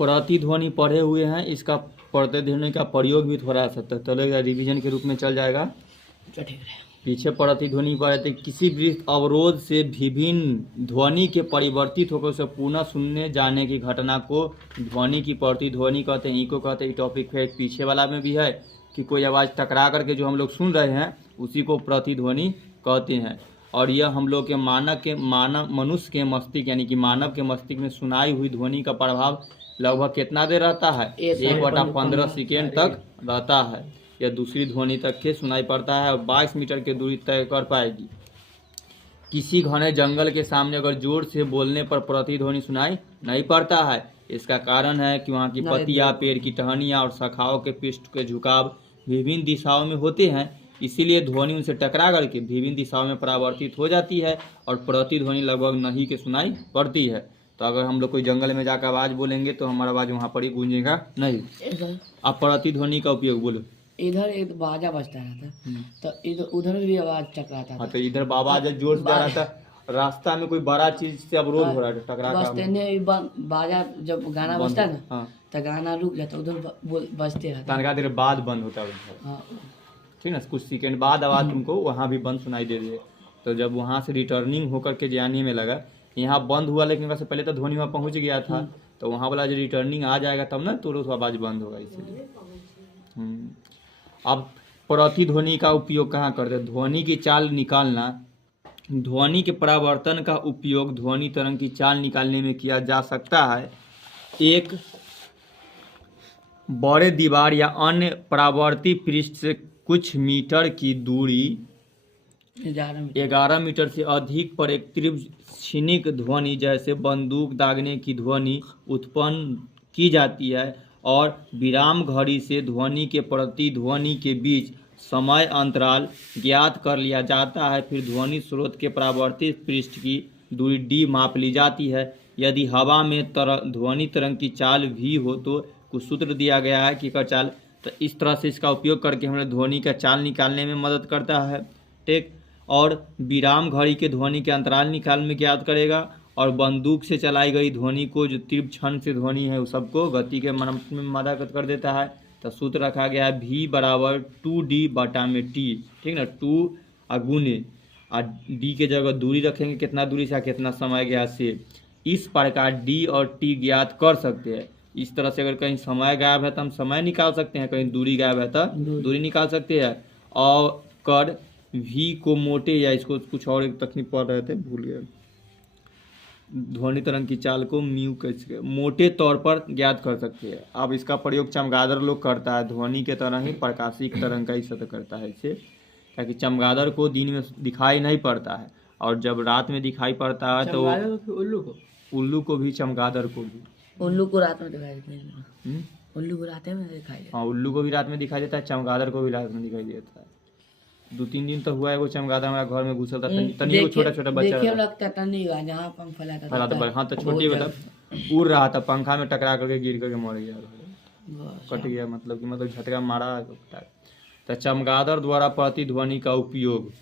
प्रतिध्वनि पढ़े हुए हैं, इसका प्रतिध्वनि का प्रयोग भी थोड़ा सा चलेगा, रिवीजन के रूप में चल जाएगा। पीछे प्रतिध्वनि पढ़े थे, किसी भी अवरोध से विभिन्न ध्वनि के परिवर्तित होकर उसे पुनः सुनने जाने की घटना को ध्वनि की प्रतिध्वनि कहते हैं। इको कहते हैं। टॉपिक फिर पीछे वाला में भी है कि कोई आवाज़ टकरा करके जो हम लोग सुन रहे हैं उसी को प्रतिध्वनि कहते हैं। और यह हम लोग के मनुष्य के मस्तिष्क यानी कि मानव के मस्तिष्क में सुनाई हुई ध्वनि का प्रभाव लगभग कितना देर रहता है? 1/15 सेकेंड तक रहता है। यह दूसरी ध्वनि तक के सुनाई पड़ता है और 22 मीटर की दूरी तय कर पाएगी। किसी घने जंगल के सामने अगर जोर से बोलने पर प्रतिध्वनि सुनाई नहीं पड़ता है। इसका कारण है कि वहाँ की पत्तियाँ, पेड़ की टहनियाँ और शाखाओं के पृष्ठ के झुकाव विभिन्न दिशाओं में होते हैं, इसीलिए ध्वनि उनसे टकरा करके विभिन्न दिशाओं में परावर्तित हो जाती है और प्रतिध्वनि लगभग नहीं के सुनाई पड़ती है। तो अगर हम लोग कोई जंगल में जाकर आवाज़ बोलेंगे तो हमारा आवाज़ वहाँ पर ही गूंजेगा नहीं। अब प्रतिध्वनि का उपयोग बोलो। इधर एक बाजा बजता रहता तो इधर उधर भी आवाज टकराता था। तो इधर आवाज जोर से आ रहा था, रास्ता में कोई बड़ा चीज से अवरोध हो रहा है, टकरा बाजा जब गाना बजता है ना तो गाना रुक जाता, उधर बजते रहता, तनका देर बाद बंद होता है। ठीक ना, कुछ सेकंड बाद आवाज तुमको वहाँ भी बंद सुनाई दे रही है। तो जब वहाँ से रिटर्निंग होकर के जाने में लगा, यहाँ बंद हुआ लेकिन वैसे पहले तो ध्वनि वहाँ पहुँच गया था, तो वहाँ वाला जो रिटर्निंग आ जाएगा तब ना तो आवाज बंद होगा, इसीलिए। अब प्रतिध्वनि का उपयोग कहाँ करते हैं? ध्वनि की चाल निकालना। ध्वनि के परावर्तन का उपयोग ध्वनि तरंग की चाल निकालने में किया जा सकता है। एक बड़े दीवार या अन्य परावर्ती पृष्ठ से कुछ मीटर की दूरी 11 मीटर से अधिक पर एक तीव्र क्षणिक ध्वनि जैसे बंदूक दागने की ध्वनि उत्पन्न की जाती है और विराम घड़ी से ध्वनि के प्रतिध्वनि के बीच समय अंतराल ज्ञात कर लिया जाता है। फिर ध्वनि स्रोत के परावर्तित पृष्ठ की दूरी d माप ली जाती है। यदि हवा में ध्वनि तरंग की चाल v हो तो कुछ सूत्र दिया गया है कि का चाल, तो इस तरह से इसका उपयोग करके हमें ध्वनि का चाल निकालने में मदद करता है। ठीक। और विराम घड़ी के ध्वनि के अंतराल निकालने में ज्ञात करेगा और बंदूक से चलाई गई ध्वनि को जो तीव्र क्षण से ध्वनि है उस सबको गति के में मदद कर देता है। तो सूत्र रखा गया है v बराबर 2d/t। ठीक ना, 2 गुने d के जगह दूरी रखेंगे, कितना दूरी से कितना समय गया से। इस प्रकार d और t ज्ञात कर सकते हैं। इस तरह से अगर कहीं समय गायब है तो हम समय निकाल सकते हैं, कहीं दूरी गायब है तो दूरी निकाल सकते हैं। और कर v को मोटे या इसको कुछ और एक तकनीक पढ़ रहे थे, भूल गए, ध्वनि तरंग की चाल को म्यू कैसे मोटे तौर पर ज्ञात कर सकते हैं। अब इसका प्रयोग चमगादड़ लोग करता है, ध्वनि के तरह ही प्रकाशिक तरंग का ही सतह करता है इसे, ताकि चमगादड़ को दिन में दिखाई नहीं पड़ता है और जब रात में दिखाई पड़ता है तो उल्लू को भी चमगादड़ को भी। उल्लू को रात में दिखाई देता है। उल्लू को रात में दिखाई देता है। हाँ, उल्लू को भी रात में दिखाई देता है, चमगादड़ को भी रात में दिखाई देता है। 2-3 दिन तो हुआ है वो चमगादड़ हमारा घर में घुसल था, तनी वो छोटा छोटा बच्चा लगता था नहीं हुआ, जहाँ पंख फैलाता था। हाँ, तो छोटी मतलब उड़ रहा था, पंखा में टकरा करके गिर करके मर गया, कट गया, मतलब झटका मारा। तो चमगादड़ द्वारा प्रतिध्वनि का उपयोग।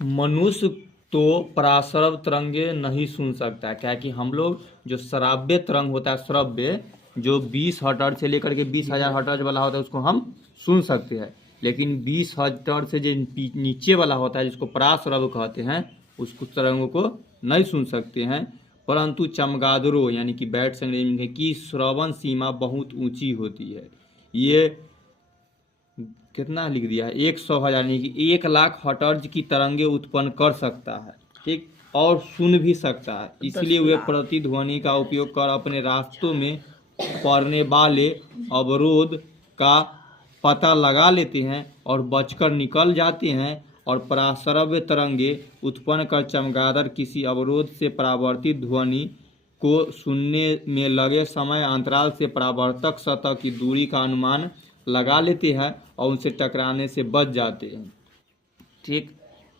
मनुष्य तो पराश्रव तरंगे नहीं सुन सकता है, क्या कि हम लोग जो श्राव्य तरंग होता है, श्रव्य जो 20 हर्ट्ज से लेकर के 20,000 हर्ट्ज वाला होता है उसको हम सुन सकते हैं, लेकिन 20 हर्ट्ज से जो नीचे वाला होता है जिसको पराश्रव कहते हैं उसको तरंगों को नहीं सुन सकते हैं। परंतु चमगादड़ों यानी कि बैट संग्रह की श्रवण सीमा बहुत ऊंची होती है। ये कितना लिख दिया है, 100,000 यानी कि 1,00,000 हर्ट्ज की तरंगे उत्पन्न कर सकता है। ठीक, और सुन भी सकता है। इसलिए वे प्रतिध्वनि का उपयोग कर अपने रास्तों में पड़ने वाले अवरोध का पता लगा लेते हैं और बचकर निकल जाते हैं। और पराश्रव्य तरंगे उत्पन्न कर चमगादड़ किसी अवरोध से परावर्तित ध्वनि को सुनने में लगे समय अंतराल से परावर्तक सतह की दूरी का अनुमान लगा लेते हैं और उनसे टकराने से बच जाते हैं। ठीक,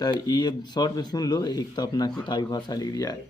तो ये शॉर्ट में सुन लो। एक तो अपना किताबी भाषा लिख दिया है,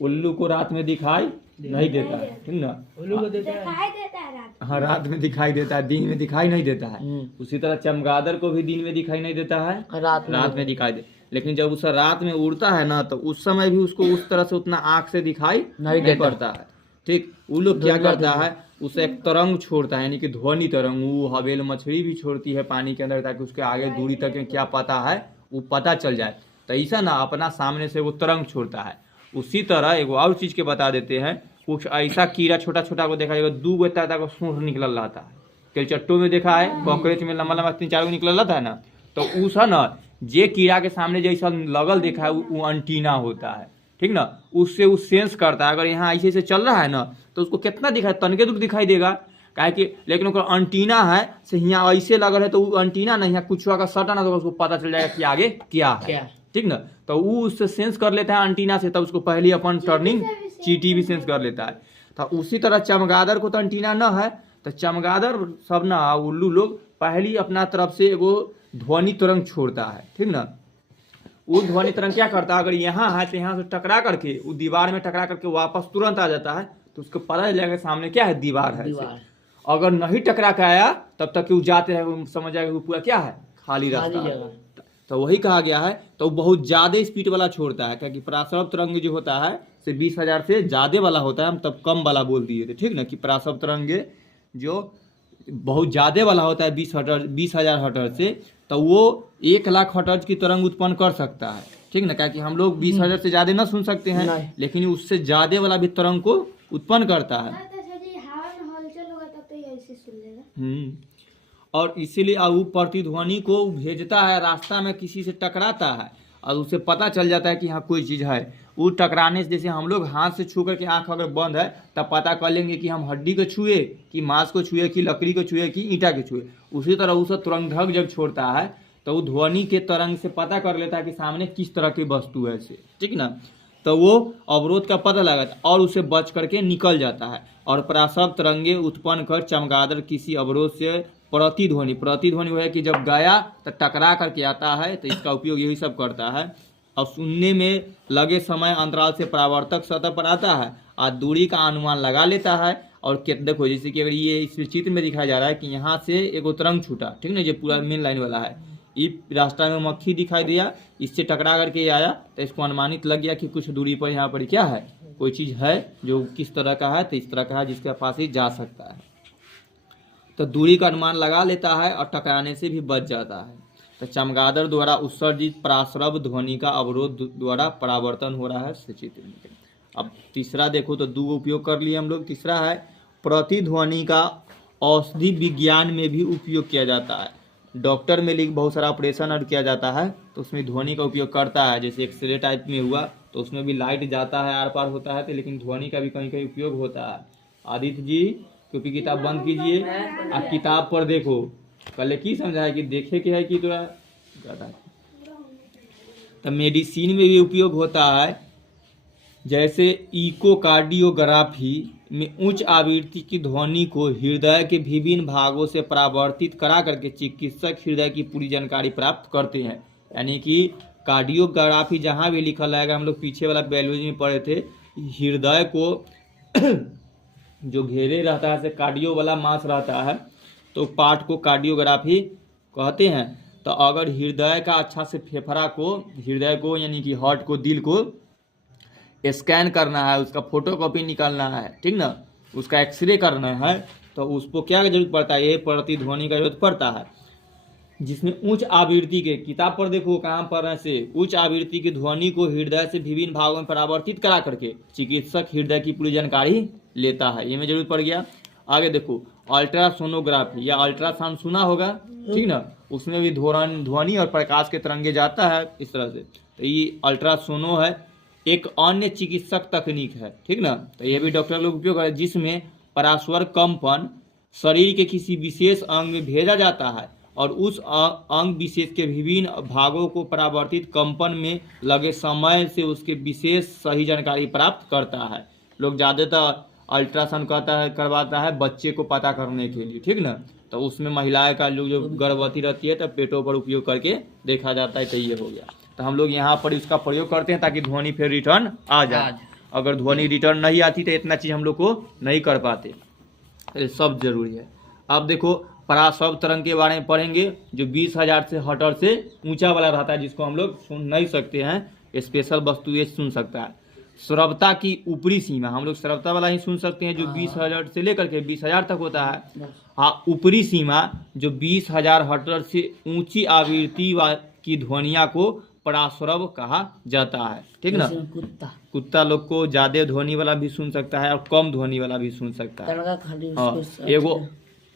उल्लू को रात में दिखाई नहीं देता है, ठीक ना, उल्लू को दिखाई देता है रात। हाँ, रात में दिखाई देता है, दिन में दिखाई नहीं देता है। उसी तरह चमगादड़ को भी दिन में दिखाई नहीं देता है, रात में दिखाई दे। लेकिन जब उस रात में उड़ता है ना तो उस समय भी उसको उस तरह से उतना आँख से दिखाई नहीं पड़ता है। ठीक। वो लोग क्या करता है, उसे एक तरंग छोड़ता है, यानी कि ध्वनि तरंग। वो हवेल मछली भी छोड़ती है पानी के अंदर, ताकि उसके आगे दूरी तक क्या पता है वो पता चल जाए। तो ऐसा ना अपना सामने से वो तरंग छोड़ता है। उसी तरह एक और चीज़ के बता देते हैं, कुछ ऐसा कीड़ा छोटा छोटा को देखा जाएगा, 2 गो तक सूंड निकल रहता है। केलचट्टो में देखा है, कॉकरोच में लंबा लंबा 3-4 गो निकल रहता है ना, तो उस है ना जे कीड़ा के सामने जैसा लगल देखा है वो एंटीना होता है, ठीक ना। उससे वो सेंस करता है, अगर यहाँ ऐसे ऐसे चल रहा है ना तो उसको कितना दिखाई, तनके दुख दिखाई देगा, काहे कि लेकिन ओकर एंटीना है से यहाँ ऐसे लगल है, तो वो एंटीना नहीं है कुछ अगर सटा ना तो उसको पता चल जाएगा कि आगे क्या है, ठीक ना। तो वो उससे सेंस कर लेता है एंटीना से, तब उसको पहले अपन टर्निंग चींटी भी सेंस कर लेता है। तो उसी तरह चमगादड़ को तो एंटीना न है, तो चमगादड़ सब ना उल्लू लोग पहली अपना तरफ से एगो ध्वनि तरंग छोड़ता है, ठीक ना। वो ध्वनि तरंग क्या करता है, अगर यहाँ है तो यहाँ से टकरा करके वो दीवार में टकरा करके वापस तुरंत आ जाता है, तो उसको पता चल जाएगा सामने क्या है, दीवार है। अगर नहीं टकरा के आया तब तक वो जाते हैं, समझ जाएगा वो पूरा क्या है, खाली रास्ता। तो वही कहा गया है। तो बहुत ज़्यादा स्पीड वाला छोड़ता है, क्योंकि पराश्रव तरंग जो होता है से 20,000 से ज़्यादा वाला होता है, हम तब कम वाला बोल दिए थे, ठीक ना, कि पराश्रव तरंग जो बहुत ज़्यादा वाला होता है 20,000 हर्ट्ज से, तो वो 1,00,000 हर्ट्ज की तरंग उत्पन्न कर सकता है, ठीक ना। क्या कि हम लोग 20,000 से ज़्यादा ना सुन सकते हैं, लेकिन उससे ज़्यादा वाला भी तरंग को उत्पन्न करता है। और इसीलिए वो प्रतिध्वनि को भेजता है, रास्ता में किसी से टकराता है और उसे पता चल जाता है कि यहाँ कोई चीज़ है। वो टकराने से, जैसे हम लोग हाथ से छू करके आँख अगर बंद है तब पता कर लेंगे कि हम हड्डी को छुए कि मांस को छुए कि लकड़ी को छुए कि ईंटा के छुए। उसी तरह उसे तुरंग जब छोड़ता है तो वो ध्वनि के तरंग से पता कर लेता है कि सामने किस तरह की वस्तु है से, ठीक ना। तो वो अवरोध का पता लगाता है और उसे बच करके निकल जाता है। और पराश्रव तरंगे उत्पन्न कर चमगादड़ किसी अवरोध से प्रतिध्वनि वो है कि जब गया तो टकरा करके आता है, तो इसका उपयोग यही सब करता है। और सुनने में लगे समय अंतराल से परावर्तक सतह पर आता है और दूरी का अनुमान लगा लेता है। और देखो जैसे कि अगर ये इस चित्र में दिखाया जा रहा है कि यहाँ से एगो तरंग छूटा, ठीक ना, जो पूरा मेन लाइन वाला है, इस रास्ता में मक्खी दिखाई दिया, इससे टकरा करके आया, तो इसको अनुमानित लग गया कि कुछ दूरी पर यहाँ पर क्या है, कोई चीज़ है जो किस तरह का है, तो इस तरह का है जिसके पास ही जा सकता है। तो दूरी का अनुमान लगा लेता है और टकराने से भी बच जाता है। तो चमगादड़ द्वारा उत्सर्जित पराश्रव ध्वनि का अवरोध द्वारा परावर्तन हो रहा है चित्र में। अब तीसरा देखो तो 2 उपयोग कर लिए हम लोग। तीसरा है प्रतिध्वनि का औषधि विज्ञान में भी उपयोग किया जाता है। डॉक्टर में बहुत सारा ऑपरेशन और किया जाता है तो उसमें ध्वनि का उपयोग करता है, जैसे एक्सरे टाइप में हुआ तो उसमें भी लाइट जाता है, आर पार होता है, तो लेकिन ध्वनि का भी कहीं कहीं उपयोग होता है। आदित्य जी क्योंकि किताब बंद कीजिए, आप किताब पर देखो, पहले की समझा है कि देखे के है कि थोड़ा ज़्यादा। तो मेडिसिन में भी उपयोग होता है, जैसे इकोकार्डियोग्राफी में उच्च आवृत्ति की ध्वनि को हृदय के विभिन्न भागों से परावर्तित करा करके चिकित्सक हृदय की पूरी जानकारी प्राप्त करते हैं। यानी कि कार्डियोग्राफी जहाँ भी लिखा रहेगा, हम लोग पीछे वाला बायोलॉजी में पढ़े थे, हृदय को जो घेरे रहता है से कार्डियो वाला मास रहता है, तो पार्ट को कार्डियोग्राफी कहते हैं। तो अगर हृदय का अच्छा से फेफड़ा को, हृदय को यानी कि हार्ट को, दिल को स्कैन करना है, उसका फोटोकॉपी निकालना है, ठीक ना, उसका एक्सरे करना है, तो उसको क्या जरूरत पड़ता है, ये प्रतिध्वनि का जरूरत पड़ता है, जिसमें उच्च आवृत्ति के, किताब पर देखो कहाँ पर से, उच्च आवृत्ति की ध्वनि को हृदय से विभिन्न भागों में परावर्तित करा करके चिकित्सक हृदय की पूरी जानकारी लेता है। ये में जरूरत पड़ गया। आगे देखो अल्ट्रासोनोग्राफी या अल्ट्रासाउंड सुना होगा, ठीक ना, उसमें भी ध्वनि और प्रकाश के तरंगे जाता है इस तरह से। तो ये अल्ट्रासोनो है, एक अन्य चिकित्सक तकनीक है, ठीक ना। तो ये भी डॉक्टर लोग उपयोग करते हैं, जिसमें परास्वर कंपन शरीर के किसी विशेष अंग में भेजा जाता है और उस अंग विशेष के विभिन्न भागों को परावर्तित कंपन में लगे समय से उसके विशेष सही जानकारी प्राप्त करता है। लोग ज़्यादातर अल्ट्रासाउंड करवाता है बच्चे को पता करने के लिए, ठीक ना। तो उसमें महिलाएं का लोग जो गर्भवती रहती है तो पेटों पर उपयोग करके देखा जाता है। तो ये हो गया। तो हम लोग यहाँ पर इसका प्रयोग करते हैं ताकि ध्वनि फिर रिटर्न आ जाए। अगर ध्वनि रिटर्न नहीं आती तो इतना चीज़ हम लोग को नहीं कर पाते, ये सब जरूरी है। अब देखो पराश्रव तरंग के बारे में पढ़ेंगे, जो 20,000 से हर्ट्ज से ऊंचा वाला रहता है, जिसको हम लोग सुन नहीं सकते हैं, स्पेशल वस्तु ये सुन सकता है। श्रव्यता की ऊपरी सीमा, हम लोग श्रव्यता वाला ही सुन सकते हैं जो 20,000 से लेकर के 20,000 तक होता है। हाँ, ऊपरी सीमा जो 20,000 हर्ट्ज से ऊंची आवृत्ति की ध्वनिया को पराश्रव कहा जाता है। ठीक ना। कुत्ता लोग को ज्यादा ध्वनि वाला भी सुन सकता है और कम ध्वनि वाला भी सुन सकता है। हाँ,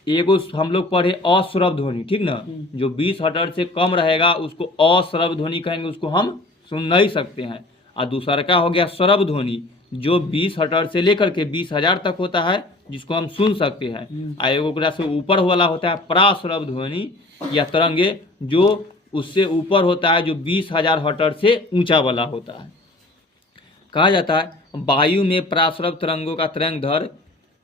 एगो हम लोग पढ़े अश्रव ध्वनि। ठीक ना, जो 20 हर्ट्ज से कम रहेगा उसको अश्रव ध्वनि कहेंगे, उसको हम सुन नहीं सकते हैं। और दूसरा का हो गया श्रव ध्वनि जो 20 हर्ट्ज से लेकर के 20,000 तक होता है, जिसको हम सुन सकते हैं। और एगो से ऊपर वाला होता है पराश्रव ध्वनि या तरंगे, जो उससे ऊपर होता है, जो 20,000 हर्ट्ज से ऊंचा वाला होता है। कहा जाता है वायु में पराश्रव तरंगों का तरंग दैर्घ्य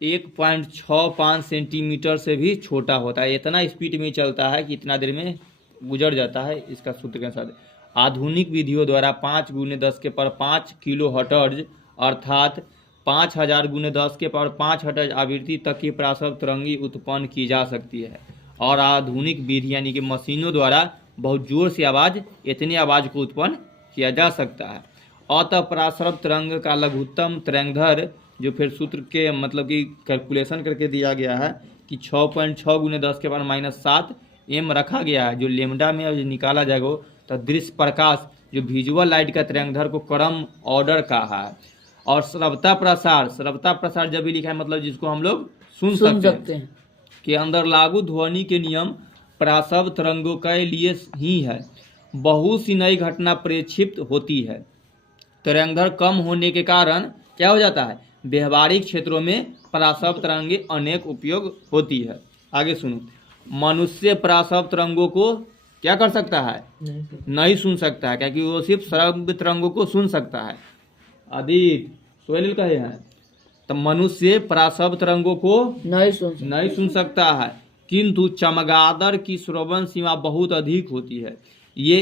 1.65 सेंटीमीटर से भी छोटा होता है। इतना स्पीड में चलता है कि इतना देर में गुजर जाता है। इसका सूत्र के अनुसार आधुनिक विधियों द्वारा 5 × 10⁵ किलो हर्ट्ज अर्थात 5000 × 10⁵ हर्ट्ज आवृत्ति तक की पराश्रव तरंगी उत्पन्न की जा सकती है। और आधुनिक विधि यानी कि मशीनों द्वारा बहुत जोर से इतनी आवाज़ को उत्पन्न किया जा सकता है। अतः पराश्रव तरंग का लघुत्तम तरंगदैर्घ्य जो फिर सूत्र के मतलब कि कैलकुलेशन करके दिया गया है कि 6.6 × 10⁻⁷ m रखा गया है, जो लेमडा में निकाला जाएगा। तो दृश्य प्रकाश जो विजुअल लाइट का तरंगदैर्घ्य को क्रम ऑर्डर कहा है। और श्रव्यता प्रसार जब भी लिखा है मतलब जिसको हम लोग सुन सकते हैं के अंदर लागू ध्वनि के नियम पराश्रव तरंगों के लिए ही है। बहुत सी नई घटना प्रेक्षित होती है। तरंगदैर्घ्य कम होने के कारण क्या हो जाता है, व्यवहारिक क्षेत्रों में पराश्रव तरंगे अनेक उपयोग होती है। आगे सुनो, मनुष्य पराश्रव तरंगों को क्या कर सकता है, नहीं सुन सकता है, क्योंकि वो सिर्फ श्रव्य तरंगों को सुन सकता है। आदित्य सोहेल कहे हैं तो मनुष्य पराश्रव तरंगों को नहीं सुन सकता है, किंतु चमगादड़ की श्रवण सीमा बहुत अधिक होती है। ये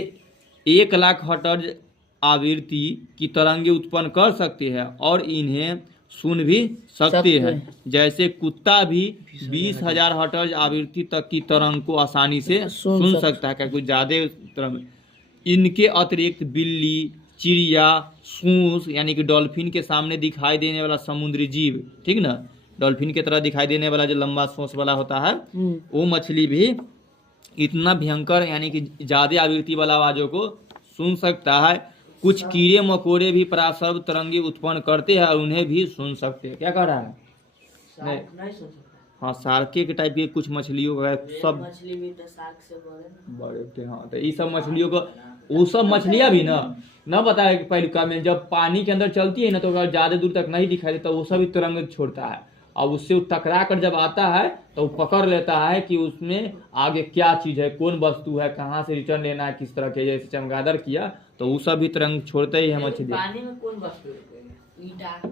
1,00,000 हर्ट्ज आवृत्ति की तरंगे उत्पन्न कर सकते हैं और इन्हें सुन भी सकते हैं। जैसे कुत्ता भी 20,000 हर्ट्ज आवृत्ति तक की तरंग को आसानी से सुन सकता है, क्योंकि ज़्यादा तरंग। इनके अतिरिक्त बिल्ली, चिड़िया, सूंस यानी कि डॉल्फिन के सामने दिखाई देने वाला समुद्री जीव, ठीक ना, डॉल्फिन की तरह दिखाई देने वाला जो लंबा सोच वाला होता है, वो मछली भी इतना भयंकर यानी कि ज़्यादा आवृत्ति वाला आवाज़ों को सुन सकता है। कुछ कीड़े मकोड़े भी पराश्रव तरंगे उत्पन्न करते हैं और उन्हें भी सुन सकते हैं। क्या कह रहा है? नहीं हाँ, शार्के के टाइप के कुछ मछलियों का सब मछली भी तो शार्क से बड़े। हाँ, तो ये सब मछलियों को, वो सब मछलियाँ भी ना बताया कि पहले में जब पानी के अंदर चलती है ना तो अगर ज़्यादा दूर तक नहीं दिखाई देता वो सभी तरंग छोड़ता है, और उससे टकरा कर जब आता है तो वो पकड़ लेता है कि उसमें आगे क्या चीज़ है, कौन वस्तु है, कहाँ से रिटर्न लेना है, किस तरह के। जैसे चमगादड़ किया तो वो सभी तरंग छोड़ते ही है मछली। पानी में कौन वस्तु है?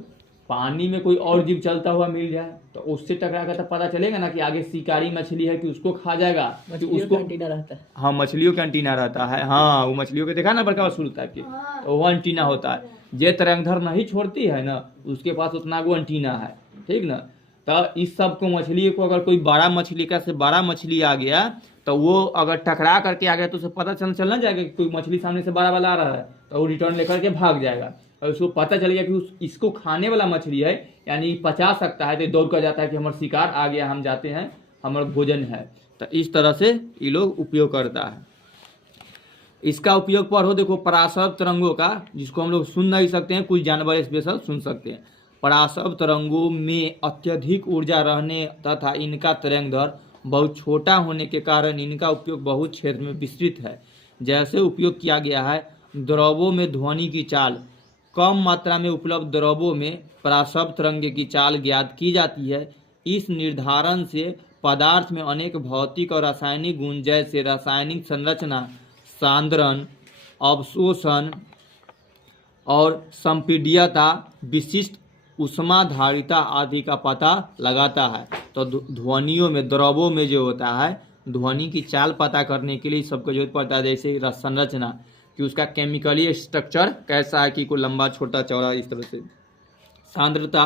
पानी में कोई और जीव चलता हुआ मिल जाए तो उससे टकरा कर तो पता चलेगा ना कि आगे शिकारी मछली है कि उसको खा जाएगा। उसको एंटीना रहता है। हाँ, मछलियों का एंटीना रहता है। हाँ, वो मछलियों के देखा ना बड़का शुरू टाइप के, तो वो एंटीना होता है। ये तरंगधर नहीं छोड़ती है ना, उसके पास उतना वो एंटीना है, ठीक ना। तो इस सब को मछली को अगर कोई बड़ा मछली का से बड़ा मछली आ गया तो वो अगर टकरा करके आ गया तो उसे पता चलना जाएगा कि कोई मछली सामने से बड़ा वाला आ रहा है, तो वो रिटर्न लेकर के भाग जाएगा। और उसको पता चल गया कि इसको खाने वाला मछली है यानी पचा सकता है, तो दौड़ कर जाता है कि हमारा शिकार आ गया, हम जाते हैं, हमारा भोजन है। तो इस तरह से ये लोग उपयोग करता है। इसका उपयोग पर हो देखो पराश्रव तरंगों का, जिसको हम लोग सुन नहीं सकते हैं, कुछ जानवर स्पेशल सुन सकते हैं। पराश्रव तरंगों में अत्यधिक ऊर्जा रहने तथा इनका तरंगदैर्घ्य बहुत छोटा होने के कारण इनका उपयोग बहुत क्षेत्र में विस्तृत है। जैसे उपयोग किया गया है द्रवों में ध्वनि की चाल, कम मात्रा में उपलब्ध द्रवों में पराश्रव तरंगे की चाल ज्ञात की जाती है। इस निर्धारण से पदार्थ में अनेक भौतिक और रासायनिक गुण जैसे रासायनिक संरचना, सांद्रण, अवशोषण और संपीड्यता, विशिष्ट ऊष्माधारिता आदि का पता लगाता है। तो ध्वनियों में द्रवों में जो होता है ध्वनि की चाल पता करने के लिए सबको जरूरत पड़ता है, जैसे संरचना कि उसका केमिकली स्ट्रक्चर कैसा है, कि कोई लंबा छोटा चौड़ा इस तरह से। सांद्रता,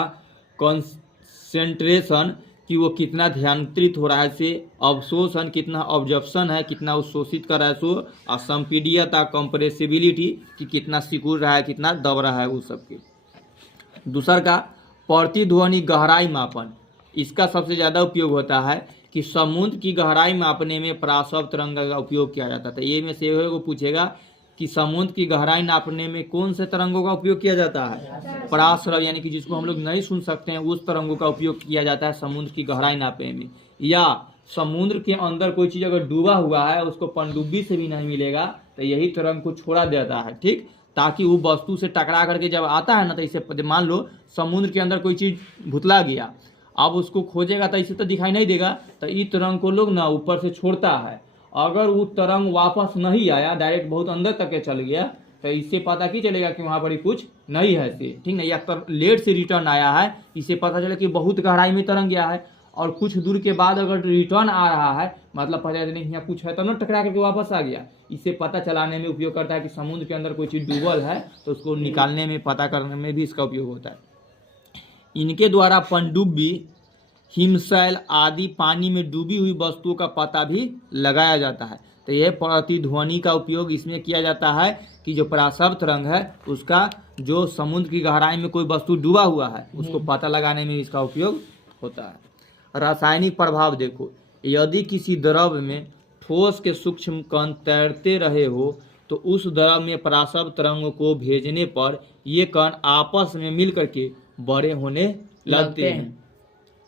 कंसेंट्रेशन कि वो कितना ध्यानांतरित हो रहा है से, अवशोषण कितना ऑब्जर्प्शन है, कितना अवशोषित कर रहा है सो, और संपीड्यता कंप्रेसिबिलिटी कि कितना सिकुड़ रहा है, कितना दब रहा है, वो सबके। दूसरा का प्रतिध्वनि गहराई मापन, इसका सबसे ज़्यादा उपयोग होता है कि समुद्र की गहराई मापने में पराशव तरंग का उपयोग किया जाता था। ये में से को पूछेगा कि समुद्र की गहराई नापने में कौन से तरंगों का उपयोग किया जाता है? पराश्रव, यानी कि जिसको हम लोग नहीं सुन सकते हैं, उस तरंगों का उपयोग किया जाता है समुद्र की गहराई नापने में। या समुद्र के अंदर कोई चीज़ अगर डूबा हुआ है, उसको पनडुब्बी से भी नहीं मिलेगा, तो यही तरंग को छोड़ा देता है, ठीक, ताकि वो वस्तु से टकरा करके जब आता है ना, तो इसे मान लो समुद्र के अंदर कोई चीज़ भुतला गया, अब उसको खोजेगा तो इसे तो दिखाई नहीं देगा, तो इस तरंग को लोग ना ऊपर से छोड़ता है। अगर वो तरंग वापस नहीं आया, डायरेक्ट बहुत अंदर तक के चल गया, तो इससे पता की चलेगा कि वहाँ पर कुछ नहीं है से, ठीक ना। या लेट से रिटर्न आया है, इससे पता चला कि बहुत गहराई में तरंग गया है, और कुछ दूर के बाद अगर रिटर्न आ रहा है, मतलब पता चले यहाँ कुछ है तो ना, टकरा करके वापस आ गया। इससे पता चलाने में उपयोग करता है कि समुद्र के अंदर कोई चीज़ डूबल है, तो उसको निकालने में, पता करने में भी इसका उपयोग होता है। इनके द्वारा पनडुब्बी, हिमशैल आदि पानी में डूबी हुई वस्तुओं का पता भी लगाया जाता है। तो यह प्रतिध्वनि का उपयोग इसमें किया जाता है कि जो पराशव तरंग है, उसका जो समुद्र की गहराई में कोई वस्तु डूबा हुआ है, उसको पता लगाने में इसका उपयोग होता है। रासायनिक प्रभाव देखो, यदि किसी द्रव में ठोस के सूक्ष्म कण तैरते रहे हो, तो उस द्रव में पराशव तरंग को भेजने पर ये कण आपस में मिल करके बड़े होने लगते हैं,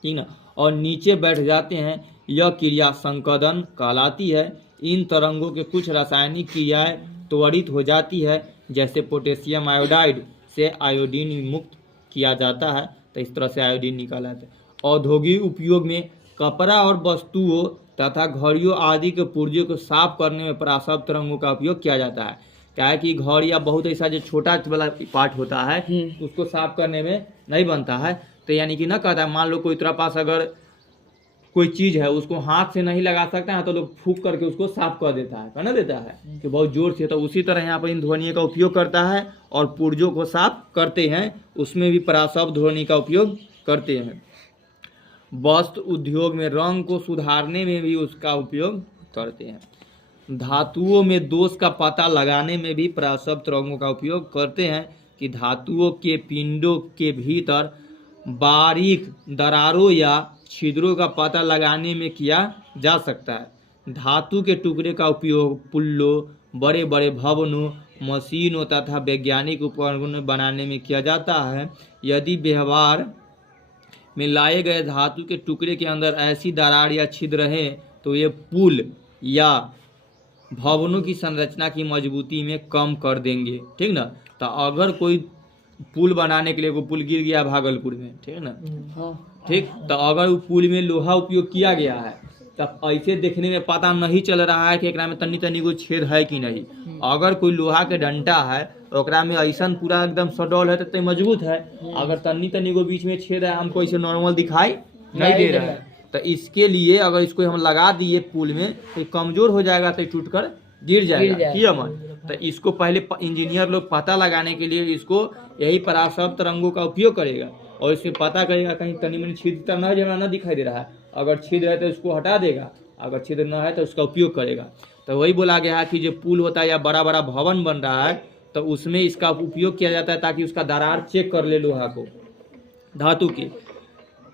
ठीक ना, और नीचे बैठ जाते हैं। यह क्रिया संकदन कहलाती है। इन तरंगों के कुछ रासायनिक क्रियाएं त्वरित हो जाती है, जैसे पोटेशियम आयोडाइड से आयोडीन मुक्त किया जाता है, तो इस तरह से आयोडीन निकाला जाता है। औद्योगिक उपयोग में कपड़ा और वस्तुओं तथा घड़ियों आदि के पुर्जों को साफ करने में पराशव तरंगों का उपयोग किया जाता है। क्या है कि घर या बहुत ऐसा जो छोटा वाला पार्ट होता है, उसको साफ करने में नहीं बनता है, तो यानी कि ना कहता है, मान लो कोई तेरा पास अगर कोई चीज़ है, उसको हाथ से नहीं लगा सकता है, तो लोग फूंक करके उसको साफ कर देता है, बना देता है कि बहुत जोर से। तो उसी तरह यहाँ पर इन ध्वनियों का उपयोग करता है, और पुर्जों को साफ करते हैं, उसमें भी पराशव ध्वनि का उपयोग करते हैं। वस्त्र उद्योग में रंग को सुधारने में भी उसका उपयोग करते हैं। धातुओं में दोष का पता लगाने में भी पराशव तरंगों का उपयोग करते हैं कि धातुओं के पिंडों के भीतर बारीक दरारों या छिद्रों का पता लगाने में किया जा सकता है। धातु के टुकड़े का उपयोग पुल्लों, बड़े बड़े भवनों, मशीनों तथा वैज्ञानिक उपकरणों बनाने में किया जाता है। यदि व्यवहार में लाए गए धातु के टुकड़े के अंदर ऐसी दरार या छिद्र हैं, तो ये पुल या भवनों की संरचना की मजबूती में कम कर देंगे, ठीक ना। तो अगर कोई पुल बनाने के लिए वो पुल गिर गया भागलपुर में, ठीक है ना, ठीक, तो अगर वो पुल में लोहा उपयोग किया गया है, तब ऐसे देखने में पता नहीं चल रहा है कि एकरा में तनी तनी को छेद है कि नहीं। अगर कोई लोहा के डंटा है, ओकरा में ऐसा पूरा एकदम सडौल है तो मजबूत है, अगर तनी तनी को बीच में छेद है, हमको ऐसे नॉर्मल दिखाई नहीं दे रहा है। तो इसके लिए अगर इसको हम लगा दिए पुल में, तो कमजोर हो जाएगा, तो टूट कर गिर जाएगा, ठीक है मन। तो इसको पहले इंजीनियर लोग पता लगाने के लिए इसको यही पराशव तरंगों का उपयोग करेगा, और इसमें पता करेगा कहीं तनी मनी छिद्र तो न जमा न दिखाई दे रहा है, अगर छिद्र है तो उसको हटा देगा, अगर छिद्र न है तो उसका उपयोग करेगा। तो वही बोला गया है कि जो पुल होता है या बड़ा बड़ा भवन बन रहा है, तो उसमें इसका उपयोग किया जाता है ताकि उसका दरार चेक कर ले लोहा को, धातु की।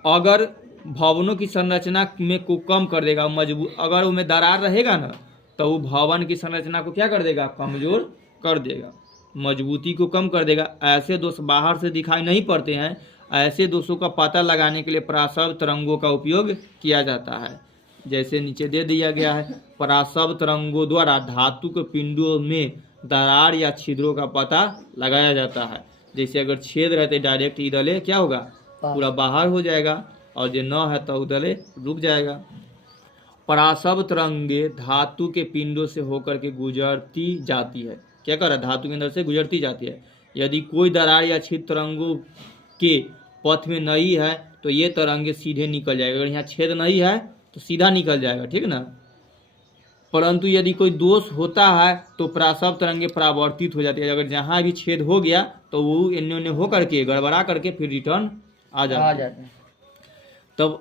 अगर भवनों की संरचना में को कम कर देगा, मजबूत, अगर उनमें दरार रहेगा ना, तो वो भवन की संरचना को क्या कर देगा, कमजोर कर देगा, मजबूती को कम कर देगा। ऐसे दोष बाहर से दिखाई नहीं पड़ते हैं। ऐसे दोषों का पता लगाने के लिए पराशव तरंगों का उपयोग किया जाता है, जैसे नीचे दे दिया गया है। पराशव तरंगों द्वारा धातु के पिंडों में दरार या छिद्रों का पता लगाया जाता है। जैसे अगर छेद रहते डायरेक्ट इधर क्या होगा, पूरा बाहर हो जाएगा, और जो न है तो उधर रुक जाएगा। पराशव तरंगे धातु के पिंडों से होकर के गुजरती जाती है, क्या कर रहा है, धातु के अंदर से गुजरती जाती है। यदि कोई दरार या छिद्र तरंगों के पथ में नहीं है, तो ये तरंगे सीधे निकल जाएगा। अगर यहाँ छेद नहीं है तो सीधा निकल जाएगा, ठीक है ना। परंतु यदि कोई दोष होता है तो पराशव तरंगे परावर्तित हो जाती है। अगर जहाँ भी छेद हो गया तो वो इन्ने उन्ने हो करके गड़बड़ा करके फिर रिटर्न आ जाता है। तब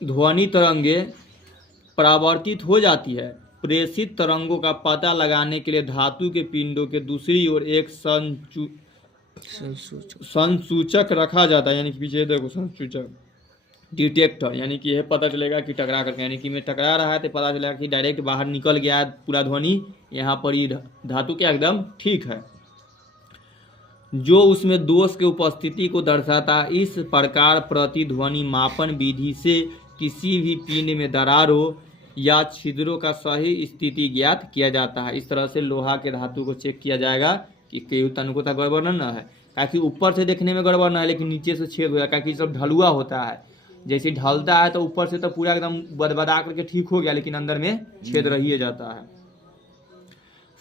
ध्वनि तरंगे परावर्तित हो जाती है। प्रेषित तरंगों का पता लगाने के लिए धातु के पिंडों के दूसरी ओर एक संसूचक रखा जाता है, यानी कि पीछे देखो संसूचक, डिटेक्टर, यानी कि यह पता चलेगा कि टकरा करके, यानी कि मैं टकरा रहा है तो पता चलेगा कि डायरेक्ट बाहर निकल गया है पूरा ध्वनि, यहाँ पर ही धातु क्या एकदम ठीक है, जो उसमें दोष के उपस्थिति को दर्शाता है। इस प्रकार प्रतिध्वनि मापन विधि से किसी भी पिंड में दरारों या छिद्रों का सही स्थिति ज्ञात किया जाता है। इस तरह से लोहा के धातु को चेक किया जाएगा कि कहीं तनको तक गड़बड़ न है, ताकि ऊपर से देखने में गड़बड़ न है लेकिन नीचे से छेद हो जाए, क्योंकि सब ढलुआ होता है, जैसे ढलता है तो ऊपर से तो पूरा एकदम बदबदा करके ठीक हो गया लेकिन अंदर में छेद रही जाता है।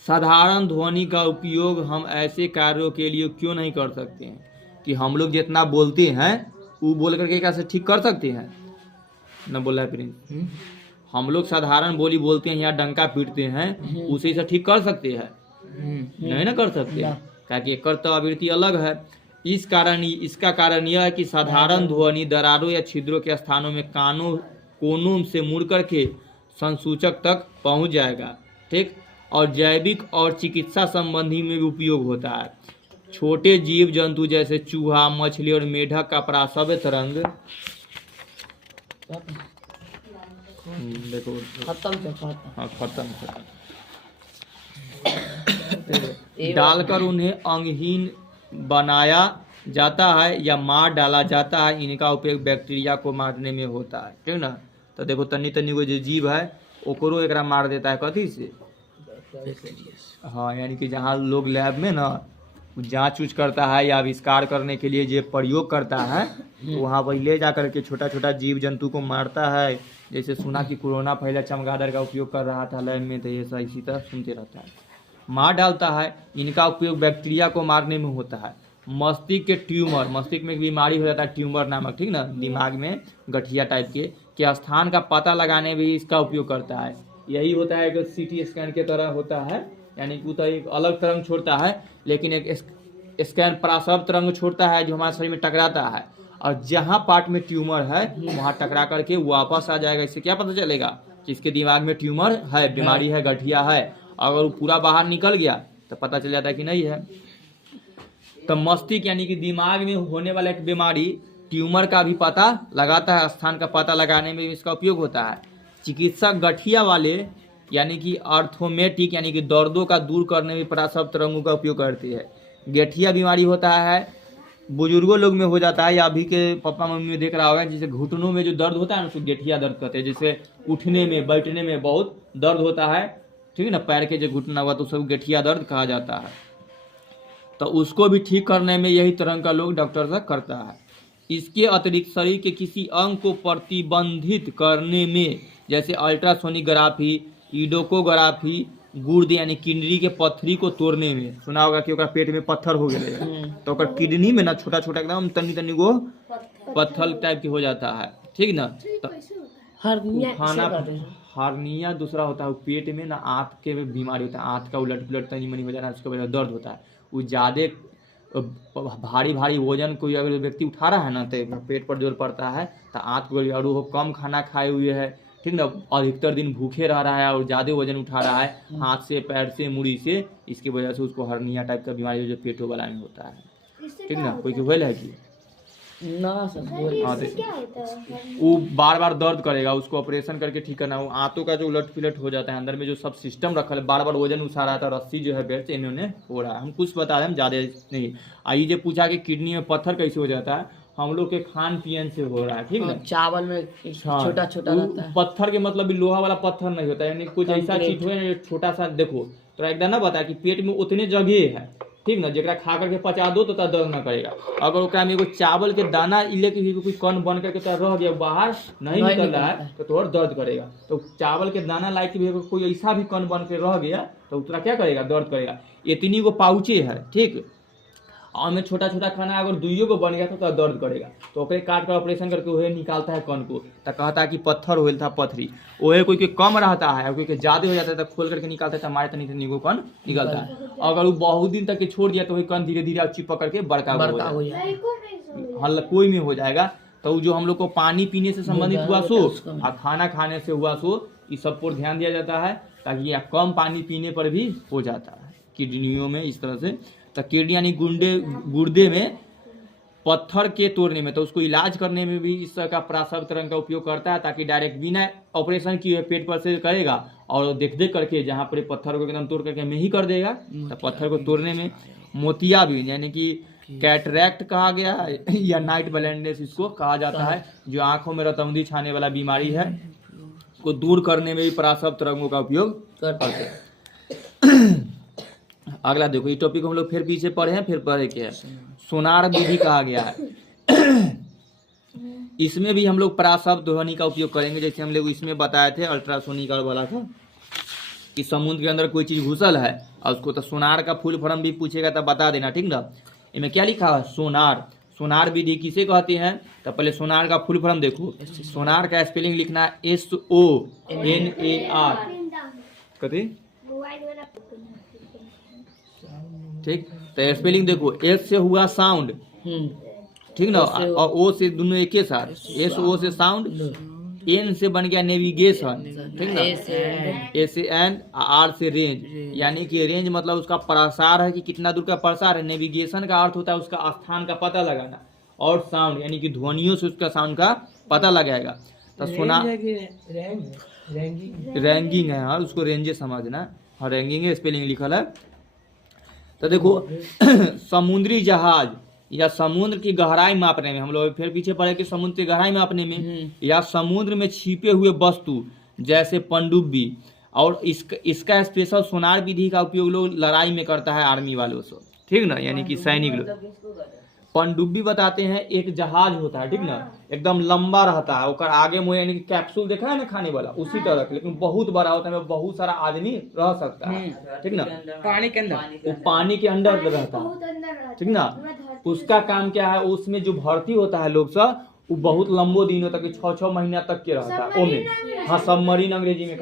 साधारण ध्वनि का उपयोग हम ऐसे कार्यों के लिए क्यों नहीं कर सकते हैं कि हम लोग जितना बोलते हैं वो बोल करके कैसे ठीक कर सकते हैं, न बोला है प्रिंस, हम लोग साधारण बोली बोलते हैं या डंका पीटते हैं उसी से ठीक कर सकते हैं, नहीं ना कर सकते, क्योंकि कर्तव्य आवृत्ति अलग है। इसका कारण यह है कि साधारण ध्वनि दरारों या छिद्रों के स्थानों में कोनों से मुड़ करके संसूचक तक पहुंच जाएगा, ठीक, और जैविक और चिकित्सा संबंधी में भी उपयोग होता है। छोटे जीव जंतु जैसे चूहा, मछली और मेढक का प्रासव्य तरंग, देखो खत्म डालकर उन्हें अंगहीन बनाया जाता है या मार डाला जाता है। इनका उपयोग बैक्टीरिया को मारने में होता है, ठीक ना। तो देखो तनी तनी को जो जीव है ओकरो एकरा मार देता है, कथी से, हाँ, यानी कि जहाँ लोग लैब में ना जांच उच करता है या आविष्कार करने के लिए जो प्रयोग करता है तो वहाँ वही ले जा करके छोटा छोटा जीव जंतु को मारता है। जैसे सुना कि कोरोना पहले चमगादड़ का उपयोग कर रहा था लैब में, तो ये सब इसी तरह सुनते रहता है, मार डालता है। इनका उपयोग बैक्टीरिया को मारने में होता है। मस्तिष्क के ट्यूमर, मस्तिष्क में एक बीमारी हो जाता है ट्यूमर नामक, ठीक ना, दिमाग में गठिया टाइप के स्थान का पता लगाने में इसका उपयोग करता है। यही होता है कि सीटी स्कैन के तरह होता है, यानी कि तो एक अलग तरंग छोड़ता है लेकिन एक स्कैन प्रासव तरंग छोड़ता है जो हमारे शरीर में टकराता है, और जहाँ पार्ट में ट्यूमर है वहाँ टकरा करके वापस आ जाएगा। इससे क्या पता चलेगा कि इसके दिमाग में ट्यूमर है, बीमारी है, गठिया है। अगर वो पूरा बाहर निकल गया तो पता चल जाता है कि नहीं है। तो मस्तिष्क यानी कि दिमाग में होने वाला एक बीमारी ट्यूमर का भी पता लगाता है, स्थान का पता लगाने में इसका उपयोग होता है। चिकित्सक गठिया वाले यानी कि आर्थोमेटिक यानी कि दर्दों का दूर करने में प्रासव तरंगों का उपयोग करती है। गठिया बीमारी होता है बुजुर्गों लोग में हो जाता है, या अभी के पापा मम्मी में देख रहा होगा, जैसे घुटनों में जो दर्द होता है ना उसको गठिया दर्द कहते हैं। जैसे उठने में बैठने में बहुत दर्द होता है, ठीक है ना, पैर के जो घुटना हुआ तो सब गठिया दर्द कहा जाता है। तो उसको भी ठीक करने में यही तरह का लोग डॉक्टर से करता है। इसके अतिरिक्त शरीर के किसी अंग को प्रतिबंधित करने में, जैसे अल्ट्रासोनिग्राफी, ईडोकोग्राफी, गुर्दे यानी किडनी के पत्थरी को तोड़ने में, सुना होगा कि पेट में पत्थर हो गया तो किडनी में ना छोटा छोटा एकदम तनी तनी को पत्थर टाइप के हो जाता है, ठीक ना। तो हार्निया दूसरा होता है, पेट में ना आंत के बीमारी होता है, आंत का उलट पुलट तनी मनी हो जाना, उसके वजह दर्द होता है। वो ज़्यादा भारी भारी वजन कोई अगर व्यक्ति उठा रहा है ना तो पेट पर जोर पड़ता है, तो आंत को, और वो कम खाना खाए हुए है, ठीक ना, अधिकतर दिन भूखे रह रहा है और ज़्यादा वजन उठा रहा है हाथ से, पैर से, मुड़ी से, इसकी वजह से उसको हर्निया टाइप का बीमारी जो पेटो वाला में होता है, ठीक ना। कोई के हुए है कि ना सर, वो बार बार दर्द करेगा, उसको ऑपरेशन करके ठीक करना। वो आंतों का जो उलट पुलट हो जाता है, अंदर में जो सब सिस्टम रखा है, बार बार वजन उठा रहा था, रस्सी जो है बेल्ट से इन्होंने हो रहा है। हम कुछ बता रहे हैं, ज़्यादा नहीं। आइए जो पूछा कि किडनी में पत्थर कैसे हो जाता है, हम लोग के खान पीन से हो रहा है, ठीक है। चावल में छोटा छोटा रहता है। पत्थर के मतलब लोहा वाला पत्थर नहीं होता है, यानी कुछ ऐसा चीज हो छोटा सा। देखो तो एकदम ना बता कि पेट में उतने जगह है, ठीक ना, जरा खा करके पचा दो तो दर्द ना करेगा। अगर ओकरा में एगो चावल के दाना लेके भी कोई कण बन करके तो रह गया, बाहर नहीं निकल रहा है तो और दर्द करेगा। तो चावल के दाना लाइक भी कोई ऐसा भी कण बन के रह गया तो उतना क्या करेगा, दर्द करेगा। इतनी वो पाउचे है, ठीक, और में छोटा छोटा खाना अगर दुइयों को बन गया तो दर्द करेगा। तो ओकरे काट कर ऑपरेशन करके वह निकालता है कण को, तो कहता है कि पत्थर होल था पथरी। वह कोई के कम रहता है, कोई के ज़्यादा हो जाता है तो खोल करके निकालता है, हमारे तनी तनी को कण निकलता है। अगर वो बहुत दिन तक छोड़ दिया तो वही कण धीरे धीरे चिपक करके बड़का हो जाएगा, हल कोई में हो जाएगा। तो जो हम लोग को पानी पीने से संबंधित हुआ सो और खाना खाने से हुआ सो, इस सब पर ध्यान दिया जाता है ताकि कम पानी पीने पर भी हो जाता है किडनियों में इस तरह से। तो किडनी यानी गुर्दे में पत्थर के तोड़ने में, तो उसको इलाज करने में भी इस तरह का प्रासव तरंग का उपयोग करता है, ताकि डायरेक्ट बिना ऑपरेशन किए पेट पर से करेगा और देख देख करके जहाँ पर पत्थर को एकदम तोड़ करके में ही कर देगा। तो पत्थर को तोड़ने में मोतियाबिंद यानी कि कैटरैक्ट कहा गया है या नाइट ब्लाइंडनेस इसको कहा जाता है, जो आंखों में रतौंधी छाने वाला बीमारी है को दूर करने में भी प्रासव तरंगों का उपयोग करते हैं। अगला देखो, ये टॉपिक हम लोग फिर पीछे पढ़े हैं, फिर पढ़े क्या है, सोनार विधि कहा गया है। इसमें भी हम लोग प्रासव ध्वनि का उपयोग करेंगे, जैसे हम लोग इसमें बताए थे अल्ट्रासोनिक और बोला था कि समुद्र के अंदर कोई चीज घुसल है और उसको तो सोनार का फुल फॉर्म भी पूछेगा तो बता देना, ठीक ना। इसमें क्या लिखा है, सोनार। सोनार विधि किसे कहते हैं, तो पहले सोनार का फुल फॉर्म देखो। सोनार का स्पेलिंग लिखना है SONAR, कथी, ठीक। तो स्पेलिंग देखो, S से हुआ साउंड, ठीक ना, और O से दोनों एक ही साथ, SO से साउंड, N से बन गया नेविगेशन, ठीक ना, A से एंड, R से रेंज, यानी कि रेंज मतलब उसका प्रसार है कि कितना दूर का प्रसार है। नेविगेशन का अर्थ होता है उसका स्थान का पता लगाना, और साउंड यानी कि ध्वनियों से उसका साउंड का पता लगाएगा। तो सुना रैंकिंग है, हाँ उसको रेंजे समझना, हाँ रैंकिंग है, स्पेलिंग लिखल है। तो देखो समुद्री जहाज या समुद्र की गहराई मापने में, हम लोग फिर पीछे पढ़े कि समुद्र की गहराई मापने में, या समुद्र में छिपे हुए वस्तु जैसे पनडुब्बी, और इसका स्पेशल सोनार विधि का उपयोग लोग लड़ाई में करता है आर्मी वालों से, ठीक ना, यानी कि सैनिक लोग। पनडुब्बी बताते हैं एक जहाज होता है, ठीक ना, एकदम लंबा रहता है, और आगे मुँह यानी कि कैप्सूल देखा है ना खाने वाला, उसी तरह का, लेकिन बहुत बड़ा होता है, बहुत सारा आदमी रह सकता है, ठीक ना, पानी के अंदर, वो पानी के अंदर रहता है, ठीक ना। उसका काम क्या है, उसमें जो भर्ती होता है लोग सब, वो बहुत लंबो दिनों तक 6-6 महीना तक के रहता है ओमे, हाँ सबमरीन अंग्रेजी में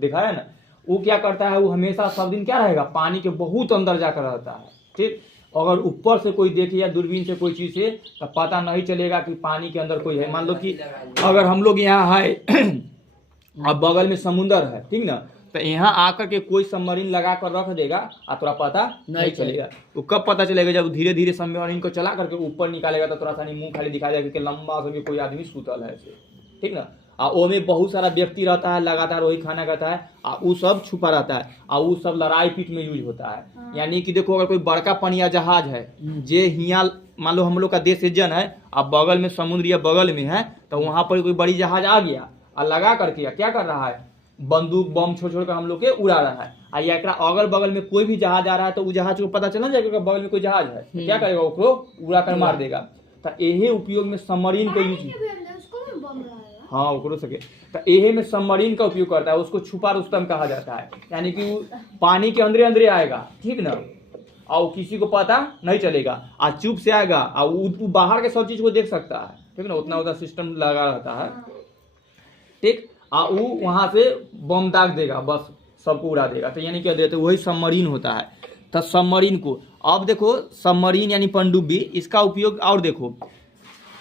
दिखाया ना। वो क्या करता है, वो हमेशा सब दिन क्या रहेगा, पानी के बहुत अंदर जाकर रहता है, ठीक। अगर ऊपर से कोई देखे या दूरबीन से कोई चीज है तो पता नहीं चलेगा कि पानी के अंदर कोई है। मान लो कि अगर हम लोग यहाँ है अब बगल में समुंदर है, ठीक ना, तो यहाँ आकर के कोई सबमरीन लगा कर रख देगा और थोड़ा पता नहीं चलेगा। वो कब पता चलेगा, जब धीरे धीरे सबमरीन को चला करके ऊपर निकालेगा, तो थोड़ा सा मुंह खाली दिखा देगा कि लंबा समय कोई आदमी सूतल है, ठीक ना। और वो में बहुत सारा व्यक्ति रहता है, लगातार वही खाना खाता है, और वो सब छुपा रहता है, और वो सब लड़ाई पीठ में यूज होता है। यानी कि देखो, अगर कोई बड़का पनिया जहाज है, जे हिया मान लो हम लोग का देश जन है, अब बगल में समुद्र या बगल में है, तो वहां पर कोई बड़ी जहाज आ गया और लगा करके क्या कर रहा है, बंदूक बम छोड़ छोड़ कर हम लोग के उड़ा रहा है। या अगल बगल में कोई भी जहाज आ रहा है, तो वो जहाज को पता चला जाएगा बगल में कोई जहाज है, तो क्या करेगा, उसको उड़ा कर मार देगा। तो यही उपयोग में सबमरीन को यूज, हाँ उकरो सके, तो यही में सबमरीन का उपयोग करता है। उसको छुपा रुस्तम कहा जाता है, यानी कि वो पानी के अंदर अंदर आएगा, ठीक ना, और किसी को पता नहीं चलेगा, और चुप से आएगा, और वो बाहर के सब चीज को देख सकता है, ठीक ना, उतना उतना सिस्टम लगा रहता है, ठीक। और वो वहां से बम दाग देगा, बस सबको उड़ा देगा। तो यानी क्या देते, वही सबमरीन होता है। तो सबमरीन को अब देखो, सबमरीन यानी पनडुब्बी, इसका उपयोग और देखो,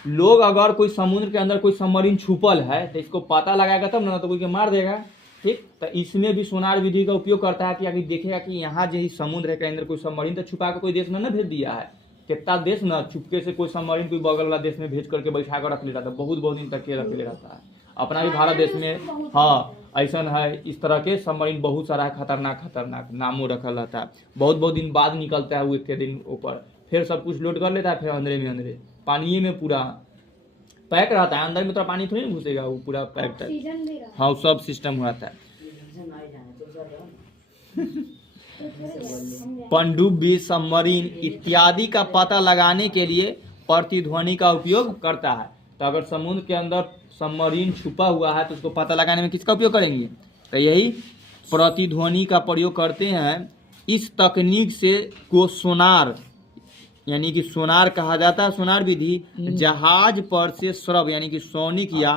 लोग अगर कोई समुद्र के अंदर कोई सबमरीन छुपल है तो इसको पता लगाएगा तब ना, तो कोई के मार देगा, ठीक। तो इसमें भी सोनार विधि का उपयोग करता है कि अगर देखेगा कि यहाँ जो समुद्र के अंदर कोई सबमरीन, तो छुपा के कोई देश में न भेज दिया है, कितना देश ना चुपके से कोई सबमरीन कोई बगल वाला देश में भेज करके बैठा कर रख ले रहता है, बहुत बहुत दिन तक के रख ले रहता है। अपना भी भारत देश में हाँ ऐसा है, इस तरह के सबमरीन बहुत सारा है, खतरनाक खतरनाक नामों रखा रहता है, बहुत बहुत दिन बाद निकलता है वो, एक के दिन ऊपर फिर सब कुछ लोड कर लेता है, फिर अंदर में अंदर पानी में पूरा पैक रहता है, अंदर में तो पानी थोड़ी घुसेगा, वो पूरा पैक है, हाँ सब सिस्टम रहता है। पनडुब्बी, सबमरीन इत्यादि का पता लगाने के लिए प्रतिध्वनि का उपयोग करता है। तो अगर समुद्र के अंदर सबमरीन छुपा हुआ है, तो उसको पता लगाने में किसका उपयोग करेंगे, तो यही प्रतिध्वनि का प्रयोग करते हैं। इस तकनीक से को सोनार यानी कि सोनार कहा जाता है। सोनार विधि जहाज पर से श्रव्य यानी कि सोनिक या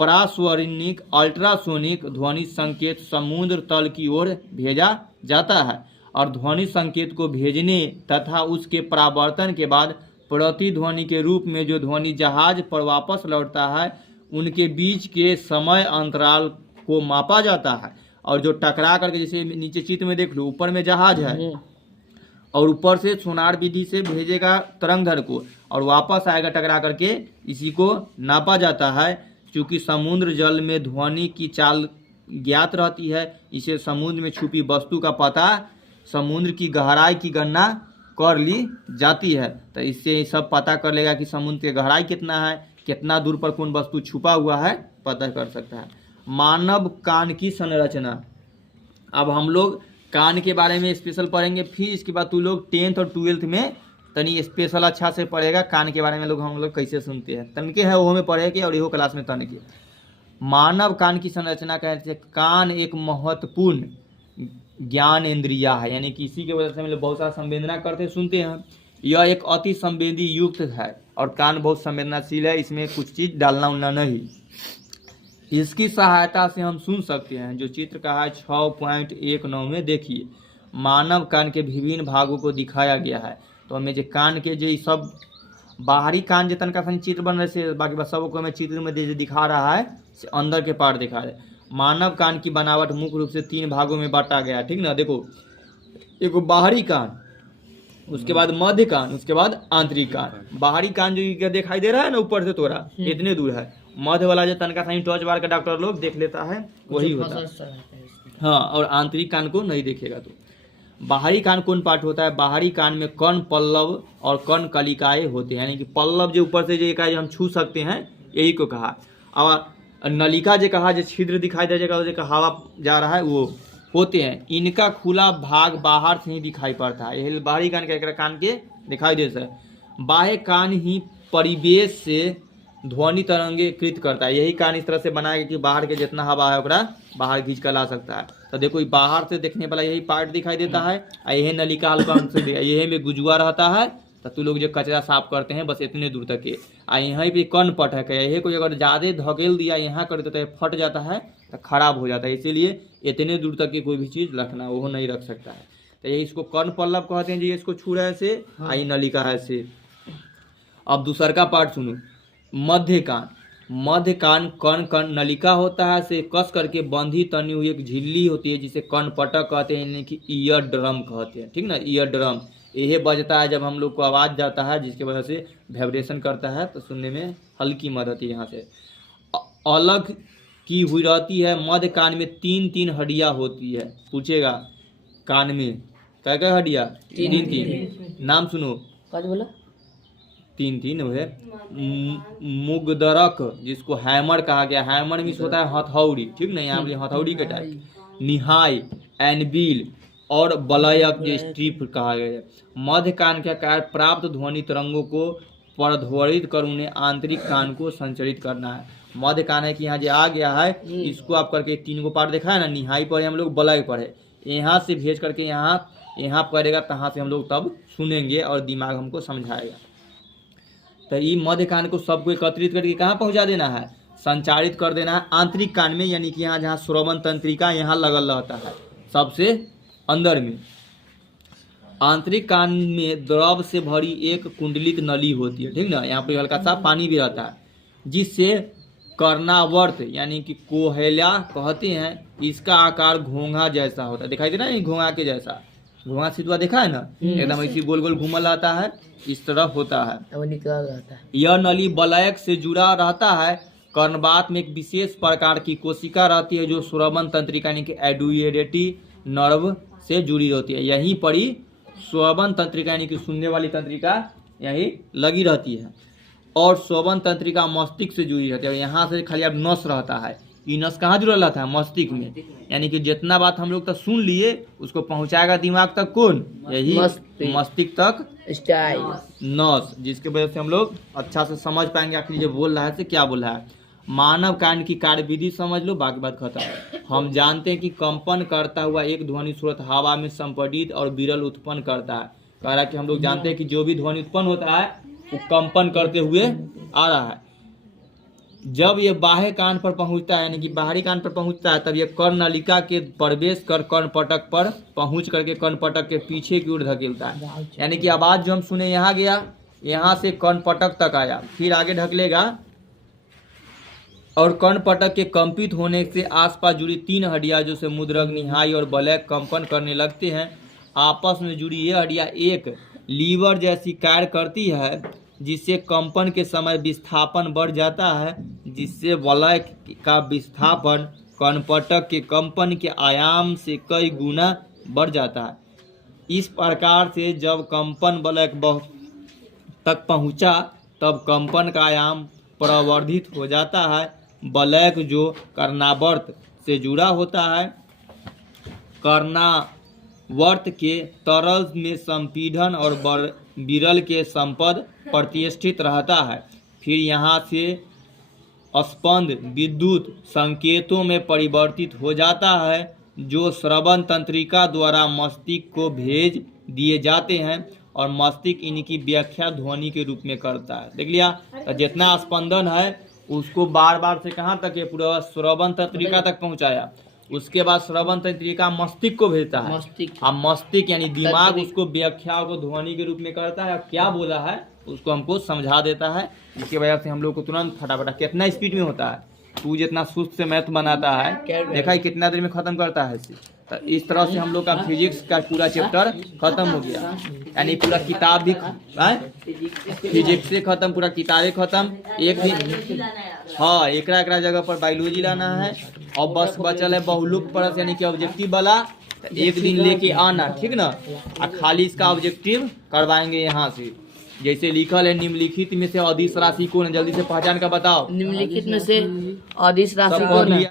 परास्वनिक अल्ट्रासोनिक ध्वनि संकेत समुद्र तल की ओर भेजा जाता है, और ध्वनि संकेत को भेजने तथा उसके परावर्तन के बाद प्रतिध्वनि के रूप में जो ध्वनि जहाज पर वापस लौटता है, उनके बीच के समय अंतराल को मापा जाता है। और जो टकरा करके, जैसे नीचे चित्र में देख लो, ऊपर में जहाज है और ऊपर से सोनार विधि से भेजेगा तरंग दैर्ध्य को और वापस आएगा टकरा करके, इसी को नापा जाता है। क्योंकि समुद्र जल में ध्वनि की चाल ज्ञात रहती है, इसे समुद्र में छुपी वस्तु का पता समुद्र की गहराई की गणना कर ली जाती है। तो इससे सब पता कर लेगा कि समुद्र की गहराई कितना है, कितना दूर पर कौन वस्तु छुपा हुआ है, पता कर सकता है। मानव कान की संरचना, अब हम लोग कान के बारे में स्पेशल पढ़ेंगे, फिर इसके बाद तू लोग 10th और 12th में तनी स्पेशल अच्छा से पढ़ेगा कान के बारे में। हम लोग कैसे सुनते हैं तनके है वो में पढ़ेंगे और इहो क्लास में तनके। मानव कान की संरचना कहते हैं, कान एक महत्वपूर्ण ज्ञान इंद्रिया है, यानी कि इसी के वजह से हम लोग बहुत सारा संवेदना करते सुनते हैं। यह एक अति संवेदी युक्त है और कान बहुत संवेदनाशील है, इसमें कुछ चीज़ डालना उलना नहीं। इसकी सहायता से हम सुन सकते हैं। जो चित्र का है 6.19 में देखिए, मानव कान के विभिन्न भागों को दिखाया गया है। तो हमें जो कान के जो सब बाहरी कान जो तनका सन चित्र बन रहे से, बाकी बस सबको हमें चित्र में जो दिखा रहा है से अंदर के पार्ट दिखा रहे हैं। मानव कान की बनावट मुख्य रूप से 3 भागों में बांटा गया है, ठीक ना। देखो, एक बाहरी कान, उसके बाद मध्य कान, उसके बाद आंतरिक कान। बाहरी कान जो दिखाई दे रहा है ना ऊपर से तोरा इतने दूर है, मध्य वाला जो तनका सा टॉर्च बार का डॉक्टर लोग देख लेता है वही होता है। हाँ, और आंतरिक कान को नहीं देखेगा। तो बाहरी कान कौन पार्ट होता है? बाहरी कान में कर्ण पल्लव और कर्ण कलिकाएं होते हैं, यानी कि पल्लव जो ऊपर से जो हम छू सकते हैं यही को कहा। और नलिका जो कहा, जो छिद्र दिखाई दे जाएगा, जो हवा जा रहा है वो होते हैं। इनका खुला भाग बाहर से ही दिखाई पड़ता है, यही बाहरी कान का कान के दिखाई देता है। बाह्य कान ही परिवेश से ध्वनि तरंगे कृत करता है, यही कान इस तरह से बनाएगा कि बाहर के जितना हवा है ओकरा बाहर खींच कर ला सकता है। तो देखो, बाहर से देखने वाला यही पार्ट दिखाई देता है, यही नलिका हल्का से यही में गुजुआ रहता है। तो तू लोग जो कचरा साफ करते हैं बस इतने दूर तक के, यहाँ पे कर्ण पट है, यही को अगर ज़्यादा धकेल दिया यहाँ कर देता है फट जाता है तो खराब हो जाता है, इसीलिए इतने दूर तक की कोई भी चीज़ रखना वो नहीं रख सकता है। तो यही इसको कर्ण पल्लव कहते हैं जी, इसको छू रहे से आई नलिका है से। अब दूसर का पार्ट सुनो, मध्य कान। मध्य कान कर्ण नलिका होता है, से कस करके बंधी तनी हुई एक झिल्ली होती है जिसे कर्ण पटक कहते हैं, यानी कि ईयर ड्रम कहते हैं, ठीक ना। ईयर ड्रम यही बजता है जब हम लोग को आवाज़ जाता है, जिसकी वजह से वाइब्रेशन करता है तो सुनने में हल्की मदद होती है। यहाँ से अलग की हुई रहती है। मध्य कान में 3 हड्डियाँ होती है। पूछेगा कान में क्या हड्डियाँ? 3 नाम सुनो। कौन बोला? 3 है। मुगदरक, जिसको हैमर कहा गया, हैमर मीन्स होता है हथौड़ी, ठीक ना, यहाँ पे हथौड़ी के टाइप। निहाई, एनबिल और बलयक जो स्ट्रिप कहा गया है। मध्य कान के आकार प्राप्त ध्वनि तरंगों को प्रध्वरित कर उन्हें आंतरिक कान को संचरित करना है। मध्य कान है कि यहाँ जो आ गया है, इसको आप करके 3 को पार्ट देखा है ना, निहाई पर हम लोग बलय पर है, यहाँ से भेज करके यहाँ पड़ेगा, तहाँ से हम लोग तब सुनेंगे और दिमाग हमको समझाएगा। तो ये मध्य कान को सबको एकत्रित करके कहाँ पहुँचा देना है? संचारित कर देना है आंतरिक कान में, यानी कि यहाँ जहाँ श्रवण तंत्रिका यहाँ लगल रहता है सबसे अंदर में। आंतरिक कान में द्रव से भरी एक कुंडलित नली होती है, ठीक ना, यहाँ पे हल्का सा पानी भी रहता है, जिससे कर्णावर्त यानी कि कोहला कहते हैं। इसका आकार घोंघा जैसा होता है, दिखाई दे रहा है घोंघा के जैसा, घोंघा सिद्धुआ देखा है ना, एकदम ऐसी गोल गोल घूमल रहता है, इस तरह होता है, वो निकल रहता है। यह नली बलयक से जुड़ा रहता है। कर्णवात में एक विशेष प्रकार की कोशिका रहती है जो श्रवण तंत्रिका यानी कि एडुएरेटी नर्व से जुड़ी होती है। यहीं पर ही श्रवण तंत्रिका यानी कि सुनने वाली तंत्रिका यही लगी रहती है, और श्रवण तंत्रिका मस्तिष्क से जुड़ी रहती है। और यहाँ से खाली अब नस रहता है, ये नस कहाँ जुड़ा रहता है? मस्तिष्क में, यानी कि जितना बात हम लोग तक सुन लिए उसको पहुँचाएगा दिमाग तक कौन? यही मस्तिष्क तक नस, जिसके वजह से हम लोग अच्छा से समझ पाएंगे आखिर जो बोल रहा है से क्या बोल रहा है। मानव कान की कार्यविधि समझ लो, बाकी बात खत्म। हम जानते हैं कि कंपन करता हुआ एक ध्वनि स्रोत हवा में संपीड़ित और विरल उत्पन्न करता है। कह रहा है कि हम लोग जानते हैं कि जो भी ध्वनि उत्पन्न होता है वो कंपन करते हुए आ रहा है। जब ये बाह्य कान पर पहुंचता है यानी कि बाहरी कान पर पहुंचता है, तब ये कर्ण नलिका के प्रवेश कर कर्ण पटक पर पहुंच करके कर्ण पटक के पीछे की ओर धकेलता है। यानी कि आवाज़ जो हम सुने यहाँ गया, यहाँ से कर्ण पटक तक आया, फिर आगे ढकलेगा और कर्ण पटक के कंपित होने से आसपास जुड़ी 3 हड्डियां जो से मुद्रक, निहाई और बलयक कंपन करने लगते हैं आपस में जुड़ी ये हड्डियां एक लीवर जैसी कार्य करती है, जिससे कंपन के समय विस्थापन बढ़ जाता है, जिससे वलय का विस्थापन कर्णपटक के कंपन के आयाम से कई गुना बढ़ जाता है। इस प्रकार से जब कंपन वलय तक पहुंचा तब कंपन का आयाम प्रवर्धित हो जाता है। वलय जो कर्णावर्त से जुड़ा होता है, कर्णावर्त के तरल में संपीड़न और विरल के संपद प्रतिष्ठित रहता है। फिर यहाँ से स्पंद विद्युत संकेतों में परिवर्तित हो जाता है, जो श्रवण तंत्रिका द्वारा मस्तिष्क को भेज दिए जाते हैं और मस्तिष्क इनकी व्याख्या ध्वनि के रूप में करता है। देख लिया, तो जितना स्पंदन है उसको बार बार से कहाँ तक है, पूरा श्रवण तंत्रिका तक पहुँचाया। उसके बाद श्रवण तंत्रिका मस्तिष्क को भेजता है, अब मस्तिष्क यानी दिमाग उसको व्याख्या को ध्वनि के रूप में करता है। क्या बोला है उसको हमको समझा देता है, जिसकी वजह से हम लोग को तुरंत फटाफट कितना स्पीड में होता है। तू जितना सुस्त से मैथ बनाता है, देखा ही कितना देर में खत्म करता है इसे। तो इस तरह से हम लोग का फिजिक्स का पूरा चैप्टर खत्म हो गया, यानी पूरा किताब भी फिजिक्स से खत्म, पूरा किताबें खत्म। एक दिन हाँ एकरा जगह पर बायोलॉजी लाना है, और बस बचल है बहुलक परस यानी कि ऑब्जेक्टिव वाला। तो एक दिन लेके आना, ठीक ना, और खाली इसका ऑब्जेक्टिव करवाएंगे यहाँ से। जैसे लिखल है निम्नलिखित में से अदिश राशि कौन है, जल्दी से पहचान का बताओ। निम्नलिखित में से अदिश राशि कौन है?